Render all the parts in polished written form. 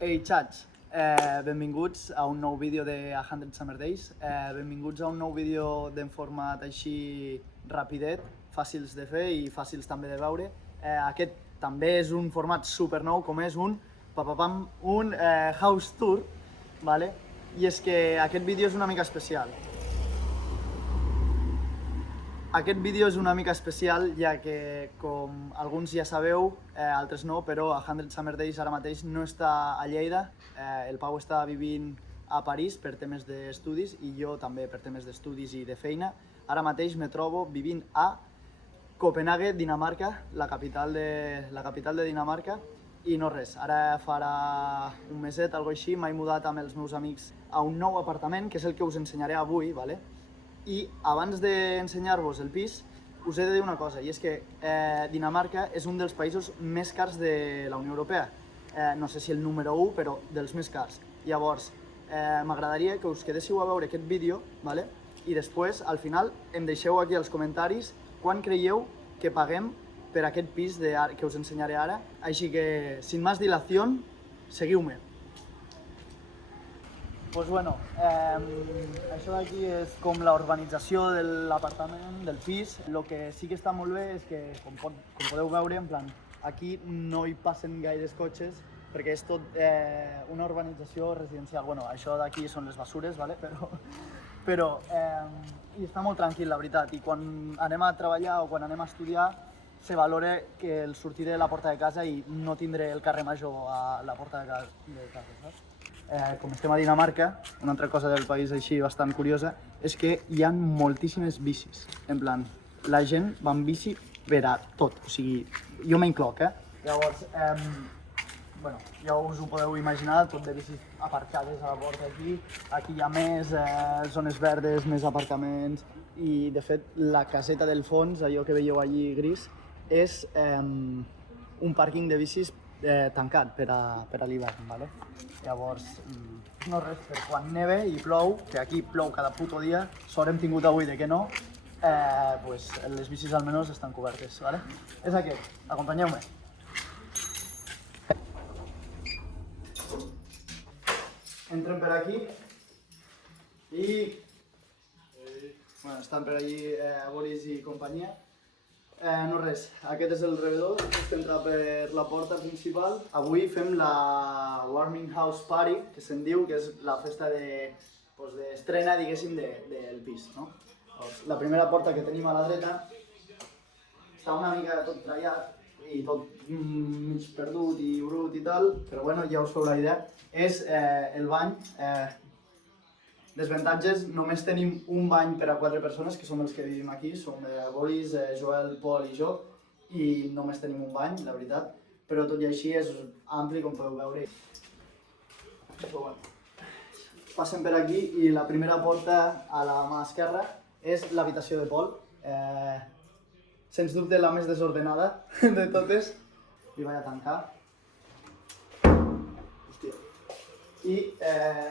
Hey xats, benvinguts a un nou vídeo de 100 Summer Days. Benvinguts a un nou vídeo d'en format així rapidet, fàcils de fer i fàcils també de veure. Aquest també és un format super nou, com és un house tour, vale? I és que aquest vídeo és una mica especial. Aquest vídeo és una mica especial, ja que, com alguns ja sabeu, altres no, però a 100 Summer Days ara mateix no està a Lleida. El Pau està vivint a París per temes d'estudis i jo també per temes d'estudis i de feina. Ara mateix me trobo vivint a Copenhague, Dinamarca, la capital de Dinamarca. I no res, ara farà un meset, algo així, m'he mudat amb els meus amics a un nou apartament, que és el que us ensenyaré avui, ¿vale? I abans d'ensenyar-vos el pis, us he de dir una cosa, i és que Dinamarca és un dels països més cars de la Unió Europea. No sé si el número 1, però dels més cars. Llavors, m'agradaria que us quedéssiu a veure aquest vídeo, ¿vale? I després, al final, em deixeu aquí als comentaris quan creieu que paguem per aquest pis que us ensenyaré ara. Així que, sin más dilación, seguiu-me. Pues bueno, això d'aquí és com la urbanització de l'apartament, del pis. El que sí que està molt bé és que, com podeu veure, en plan, aquí no hi passen gaires cotxes perquè és tot una urbanització residencial. Bueno, això d'aquí són les bessures, ¿vale? Però i està molt tranquil, la veritat. I quan anem a treballar o quan anem a estudiar, se valora que el sortiré de la porta de casa i no tindré el carrer Major a la porta de casa, saps? Com estem a Dinamarca, una altra cosa del país així bastant curiosa és que hi ha moltíssimes bicis. En plan, la gent va amb bici per a tot, o sigui, jo m'incloc, Llavors, bueno, ja us ho podeu imaginar, tot de bicis aparcades a la porta aquí. Aquí hi ha més zones verdes, més aparcaments i, de fet, la caseta del fons, allò que veieu allí gris, és un pàrquing de bicis tancat per a l'hivern, ¿vale? Llavors, no res, per quan neve i plou, que aquí plou cada puto dia, sort hem tingut avui de que no, pues les bicis almenys estan cobertes, ¿vale? És aquest, acompanyeu-me. Entren per aquí i bueno, estan per allí Boris i companyia. No res, aquest és el rebedor, després entrar per la porta principal. Avui fem la Warming House Party, que se'n diu, que és la festa d'estrena, diguéssim, del pis, no? La primera porta que tenim a la dreta està una mica tot trallat i tot mig perdut i brut i tal, però bueno, ja us feu la idea. És el bany. Desavantatges, només tenim un bany per a 4 persones, que som els que vivim aquí, som Boris, Joel, Pol i jo, i només tenim un bany, la veritat, però tot i així és ampli, com podeu veure. Passem per aquí i la primera porta a la mà esquerra és l'habitació de Pol. Sens dubte la més desordenada de totes. Li vaig a tancar. I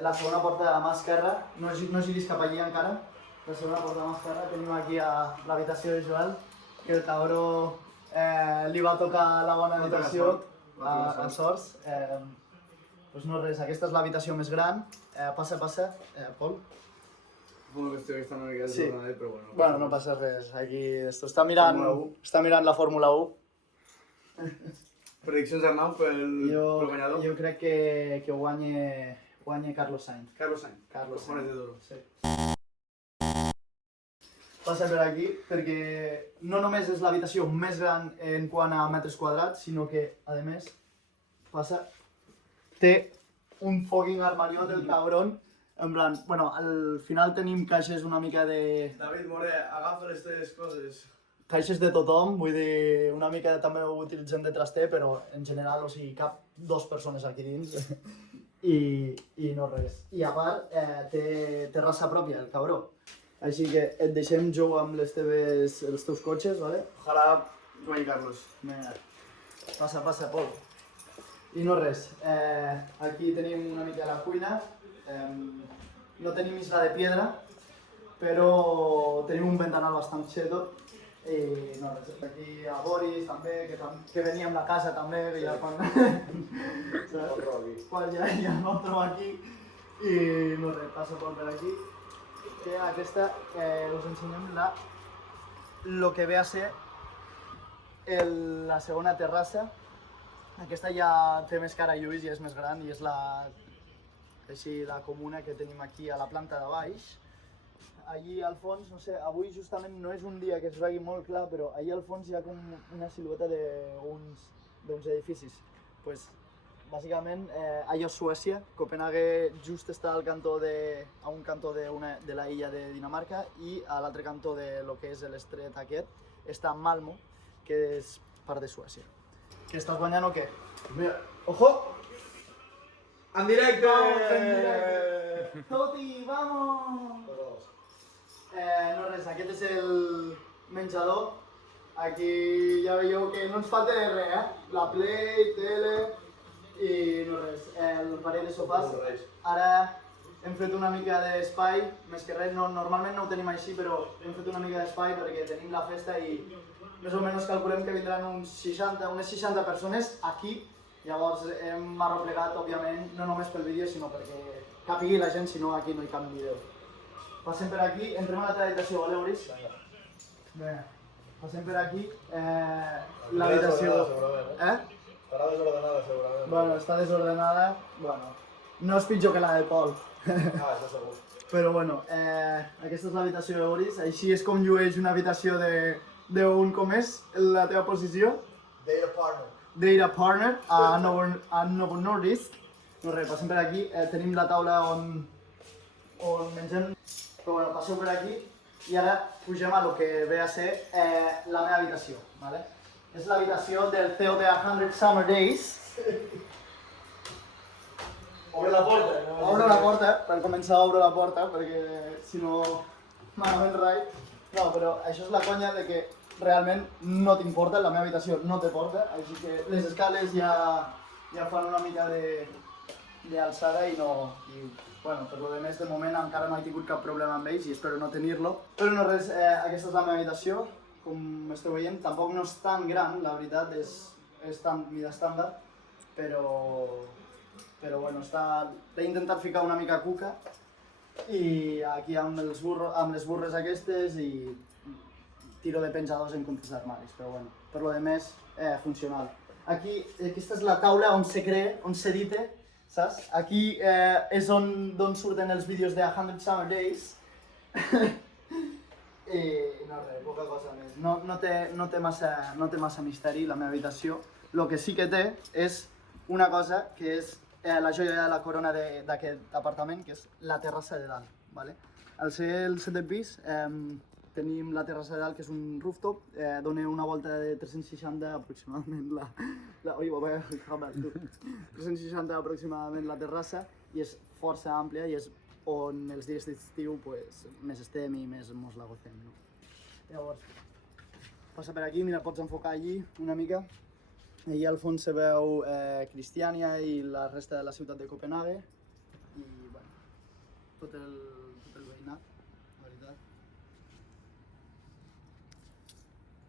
la segona porta de la mà esquerra, no giris cap allí encara, la segona porta de la mà esquerra tenim aquí a l'habitació de Joel, que el cabró li va tocar la bona habitació a sorts. Doncs no res, aquesta és l'habitació més gran. Passa, Pol. Bueno, que estoy esta no me queda desordenada, però bueno. Bueno, no passa res, aquí està mirant la Fórmula 1. Prediccions d'Arnau pel guanyador? Jo crec que guanya Carlos Sainz. Carlos Sainz. Sainz. De Toro. Sí. Passa per aquí perquè no només és l'habitació més gran en quant a metres quadrats, sinó que, a més, té un fucking armariot del cabron. En plan, bueno, al final tenim caixes una mica de... David More, agafa les teves coses. Caixes de tothom, vull dir, una mica també ho utilitzem de traster, però en general, o sigui, cap 2 persones aquí dins i no res. I a part, té terrassa pròpia, el cabró. Així que et deixem jugar amb els teus cotxes, ¿vale? Ojalà guanyi Carlos. Vinga, passa, Pol. I no res, aquí tenim una mica la cuina. No tenim isla de piedra, però tenim un ventanal bastant xeto. I no res, aquí a Boris també, que venia amb la casa també, que ja quan... quan ja el vam trobar aquí. I no res, passo per aquí. Que aquesta us ensenyem lo que ve a ser la segona terrassa. Aquesta ja té més cara i ulls i és més gran i és la comuna que tenim aquí a la planta de baix. Allí al fons, no sé, avui justament no és un dia que es vegi molt clar, però allí al fons hi ha com una silueta d'uns edificis. Pues, bàsicament, allò és Suècia. Copenhague just està a un cantó de la illa de Dinamarca i a l'altre cantó de lo que és l'estret aquest està Malmö, que és part de Suècia. Que estàs guanyant o què? Mira, ¡Ojo! en directe! Toti, vamos! No res, aquest és el menjador. Aquí ja veieu que no ens falta de res, La Play, tele i no res, el parell de sofàs. Ara hem fet una mica d'espai, més que res, normalment no ho tenim així, però hem fet una mica d'espai perquè tenim la festa i més o menys calculem que vindran unes 60 persones aquí. Llavors hem arreplegat, òbviament, no només pel vídeo, sinó perquè capigui la gent, si no aquí no hi cap vídeo. Passem per aquí, entrem a l'altra habitació, vale, Boris? Bé, passem per aquí, l'habitació... Estarà desordenada, segurament. Bueno, està desordenada, bueno, no és pitjor que la de Pol. Això segur. Però bueno, aquesta és l'habitació de Boris, així és com llueix una habitació d'un, com és la teva posició? Data partner. Data partner a Novo Nordisk. No res, passem per aquí, tenim la taula on mengem. Però bueno, passeu per aquí i ara pugem a lo que ve a ser la meva habitació, ¿vale? És l'habitació del CEO de 100 Summer Days. Obre la porta. Obro la porta, per començar obro la porta, perquè si no malament rai. No, però això és la conya de que realment no t'importa, la meva habitació no te porta, així que les escales ja fan una mica d'alçada i no... Bueno, per lo de més, de moment encara no he tingut cap problema amb ells i espero no tenir-lo. Però no res, aquesta és la meva habitació, com esteu veient. Tampoc no és tan gran, la veritat, és tan mida estàndard, però bueno, l'he intentat ficar una mica cuca i aquí amb les burres aquestes i tiro de penjadors en comptes d'armaris, però bueno, per lo de més, funcional. Aquí, aquesta és la taula on se crea, on s'edita, saps? Aquí és d'on surten els vídeos de 100 Summer Days. I no res, poca cosa més. No té massa misteri la meva habitació. El que sí que té és una cosa que és la joia de la corona d'aquest apartament, que és la terrassa de dalt. ¿Vale? Al ser el 7è pis tenim la terrassa de dalt, que és un rooftop, dona una volta de 360 aproximadament Ui, va haver 360 aproximadament la terrassa i és força àmplia i és on els dies d'estiu més estem i més mos la gocem. Llavors, passa per aquí, mira, pots enfocar allí una mica. Allí al fons se veu Cristiania i la resta de la ciutat de Copenhague i bueno, tot el veïnat, la veritat.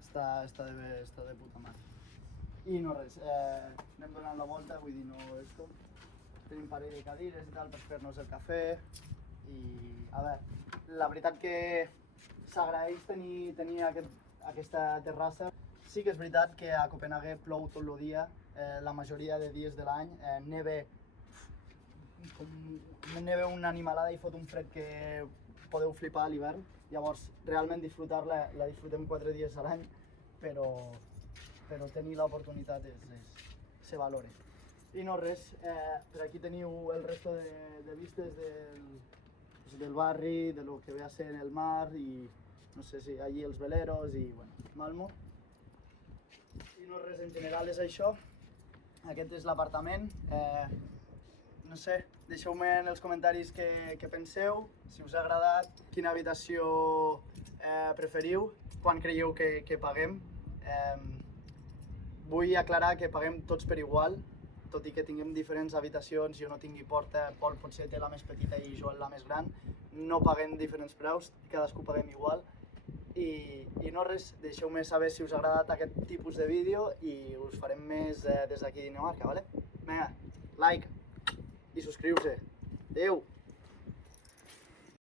Està de puta mare. I no res, anem donant la volta, vull dir, no esto. Tenim un parell de cadires i tal per fer-nos el cafè i, a veure, la veritat que s'agraeix tenir aquesta terrassa. Sí que és veritat que a Copenhague plou tot el dia, la majoria de dies de l'any, neve una animalada i fot un fred que podeu flipar a l'hivern. Llavors, realment disfrutar-la la disfrutem 4 dies a l'any, però tenir l'oportunitat se valora. I no res, per aquí teniu el resto de vistes del barri, de lo que ve a ser el mar i no sé si allí els veleros i bueno, Malmö. I no res, en general és això. Aquest és l'apartament. No sé, deixeu-me en els comentaris què penseu, si us ha agradat, quina habitació preferiu, quan creieu que paguem. Vull aclarar que paguem tots per igual, tot i que tinguem diferents habitacions, jo no tingui porta, Pol potser té la més petita i Joel la més gran, no paguem diferents preus, cadascú paguem igual. I no res, deixeu-me saber si us ha agradat aquest tipus de vídeo i us farem més des d'aquí Dinamarca, vale? Vinga, like i subscriu-se. Adéu!